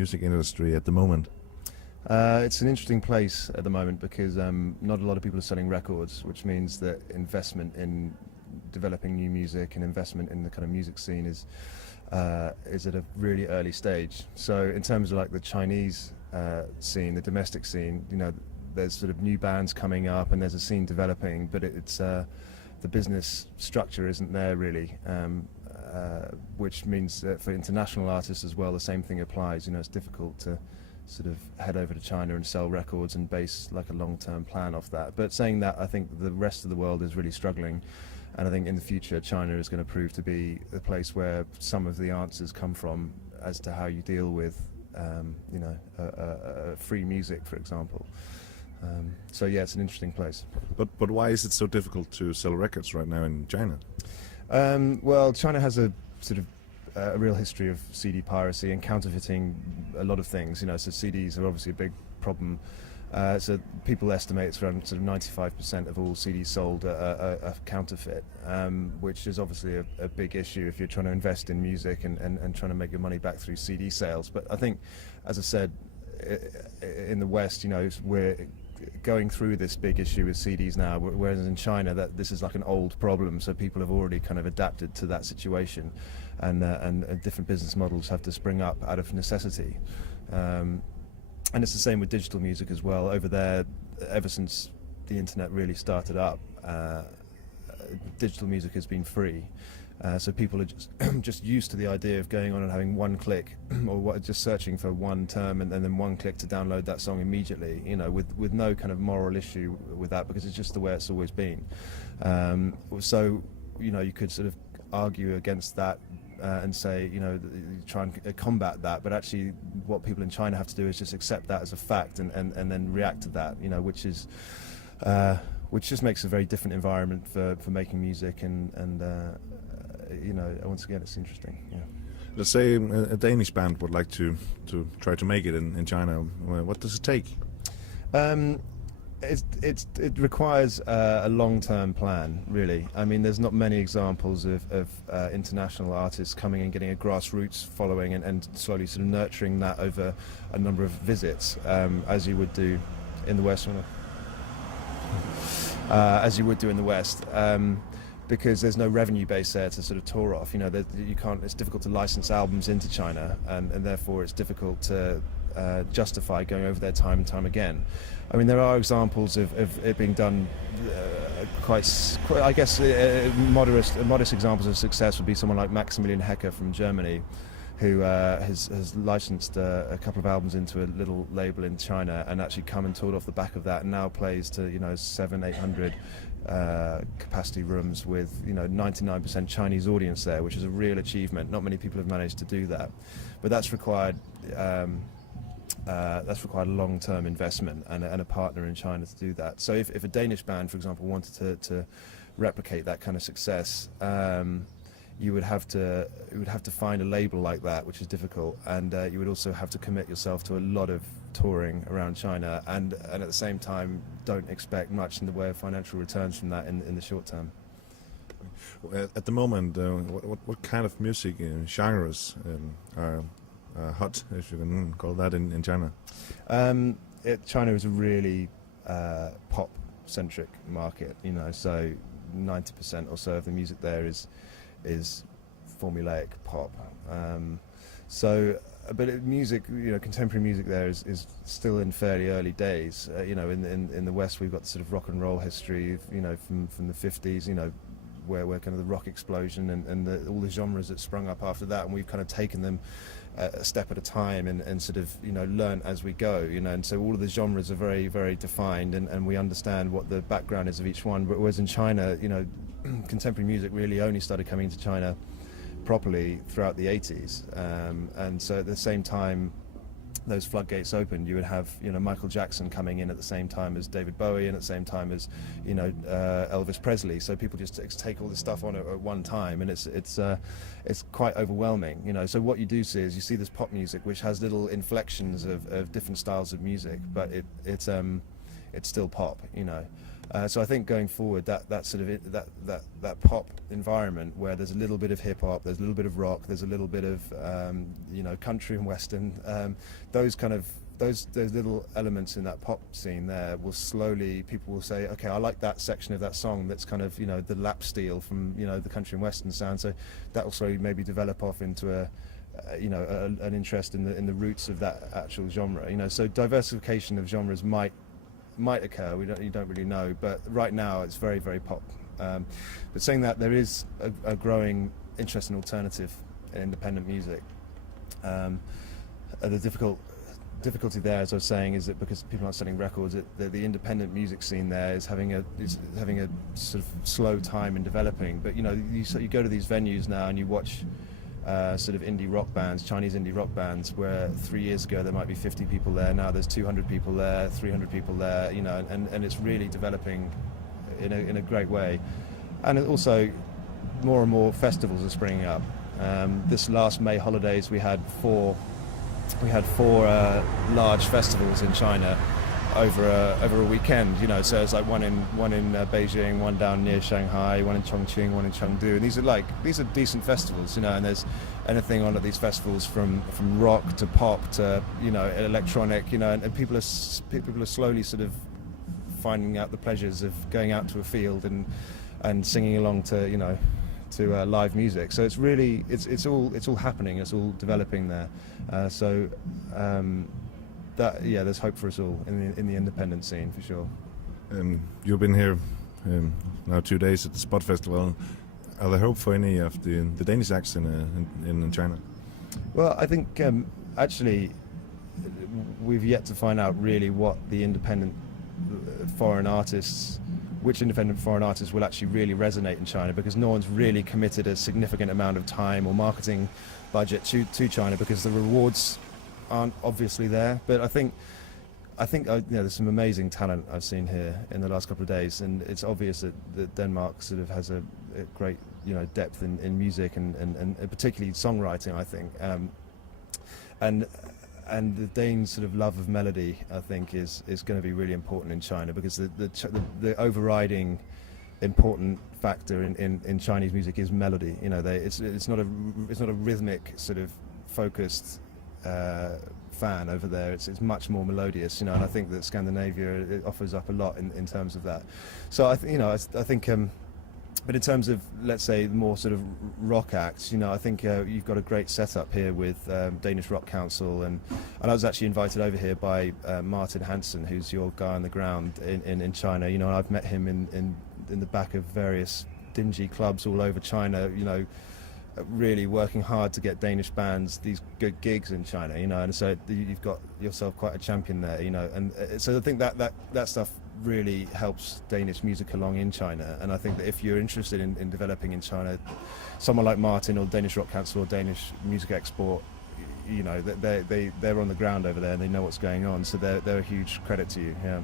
music industry at the moment? It's an interesting place at the moment because not a lot of people are selling records, which means that investment in developing new music and investment in the kind of music scene is at a really early stage. So in terms of like the Chinese scene, the domestic scene, you know, there's sort of new bands coming up and there's a scene developing, but it's the business structure isn't there really, which means that for international artists as well, the same thing applies. You know, it's difficult to sort of head over to China and sell records and base like a long-term plan off that. But saying that, I think the rest of the world is really struggling, and I think in the future China is going to prove to be the place where some of the answers come from as to how you deal with you know, free music, for example. So yeah, it's an interesting place. But why is it so difficult to sell records right now in China? Well, China has a sort of a real history of CD piracy and counterfeiting a lot of things. You know, so CDs are obviously a big problem. So people estimate it's around sort of 95% of all CDs sold are counterfeit, which is obviously a big issue if you're trying to invest in music and trying to make your money back through CD sales. But I think, as I said, in the West, you know, we're going through this big issue with CDs now, whereas in China that this is like an old problem, so people have already kind of adapted to that situation, and different business models have to spring up out of necessity. And it's the same with digital music as well. Over there, ever since the internet really started up, digital music has been free. So people are just used to the idea of going on and having one click, or just searching for one term and then one click to download that song immediately. You know, with no kind of moral issue with that, because it's just the way it's always been. So you know, you could sort of argue against that and say, you know, try and combat that, but actually what people in China have to do is just accept that as a fact and then react to that. You know, which just makes a very different environment for making music and you know, once again, it's interesting. Yeah. Let's say a Danish band would like to try to make it in China. What does it take? It requires a long-term plan, really. I mean, there's not many examples of international artists coming and getting a grassroots following and slowly sort of nurturing that over a number of visits, as you would do in the West. Because there's no revenue base there to sort of tour off. You know, you can't. It's difficult to license albums into China, and therefore it's difficult to justify going over there time and time again. I mean, there are examples of it being done quite I guess, modest examples of success would be someone like Maximilian Hecker from Germany, who has licensed a couple of albums into a little label in China and actually come and toured off the back of that, and now plays to, you know, 700-800 capacity rooms with, you know, 99% Chinese audience there, which is a real achievement. Not many people have managed to do that, but that's required long-term investment and a partner in China to do that. So if a Danish band, for example, wanted to replicate that kind of success, you would have to find a label like that, which is difficult, and you would also have to commit yourself to a lot of touring around China, and at the same time don't expect much in the way of financial returns from that in the short term. At the moment, what kind of music genres are hot, if you can call that, in China? China is a really pop-centric market, you know, so 90% or so of the music there is formulaic pop. But music, you know, contemporary music there is still in fairly early days. You know, in the West we've got sort of rock and roll history, you know, from the 50s, you know, where kind of the rock explosion and all the genres that sprung up after that, and we've kind of taken them a step at a time and sort of, you know, learn as we go, you know, and so all of the genres are very, very defined, and we understand what the background is of each one. But whereas in China, you know, contemporary music really only started coming to China properly throughout the 80s, and so at the same time those floodgates opened, you would have, you know, Michael Jackson coming in at the same time as David Bowie and at the same time as, you know, Elvis Presley. So people just take all this stuff on at one time, and it's quite overwhelming, you know. So what you do see is you see this pop music which has little inflections of different styles of music, but it's still pop, you know. So I think going forward, that sort of that pop environment where there's a little bit of hip hop, there's a little bit of rock, there's a little bit of country and western, those little elements in that pop scene there will slowly, people will say, okay, I like that section of that song that's kind of the lap steel from the country and western sound, so that will slowly maybe develop off into an interest in the roots of that actual genre. So diversification of genres might occur. You don't really know, but right now it's very, very pop. But saying that, there is a growing interest in alternative and independent music. The difficulty there, as I was saying, is that because people aren't selling records, the independent music scene there is having a sort of slow time in developing. But you go to these venues now and you watch sort of indie rock bands, Chinese indie rock bands, where 3 years ago there might be 50 people there, now there's 200 people there, 300 people there, and it's really developing in a great way. And also more and more festivals are springing up. This last May holidays we had four large festivals in China over a weekend. So it's like one in Beijing, one down near Shanghai, one in Chongqing, one in Chengdu, and these are decent festivals. And there's anything on at these festivals from rock to pop to electronic. And people are slowly sort of finding out the pleasures of going out to a field and singing along to live music. So it's really it's all happening. It's all developing there. There's hope for us all in the independent scene for sure. You've been here now 2 days at the Spot Festival. Are there hope for any of the Danish acts in China? Well, I think actually we've yet to find out really what the independent foreign artists. Which independent foreign artists will actually really resonate in China, because no one's really committed a significant amount of time or marketing budget to China, because the rewards aren't obviously there. But I think there's some amazing talent I've seen here in the last couple of days, and it's obvious that Denmark sort of has a great depth in music and particularly songwriting, I think. And the Danes' sort of love of melody, I think, is going to be really important in China, because the overriding important factor in Chinese music is melody. It's not a rhythmic sort of focused fan over there. It's much more melodious, and I think that Scandinavia offers up a lot in terms of that. So I think. But in terms of, let's say, more sort of rock acts, I think you've got a great setup here with Danish Rock Council, and I was actually invited over here by Martin Hansen, who's your guy on the ground in China. And I've met him in the back of various dingy clubs all over China. Really working hard to get Danish bands these good gigs in China. And so you've got yourself quite a champion there. And so I think that stuff really helps Danish music along in China, and I think that if you're interested in developing in China, someone like Martin or Danish Rock Council or Danish Music Export, they're on the ground over there and they know what's going on, so they're a huge credit to you. Yeah.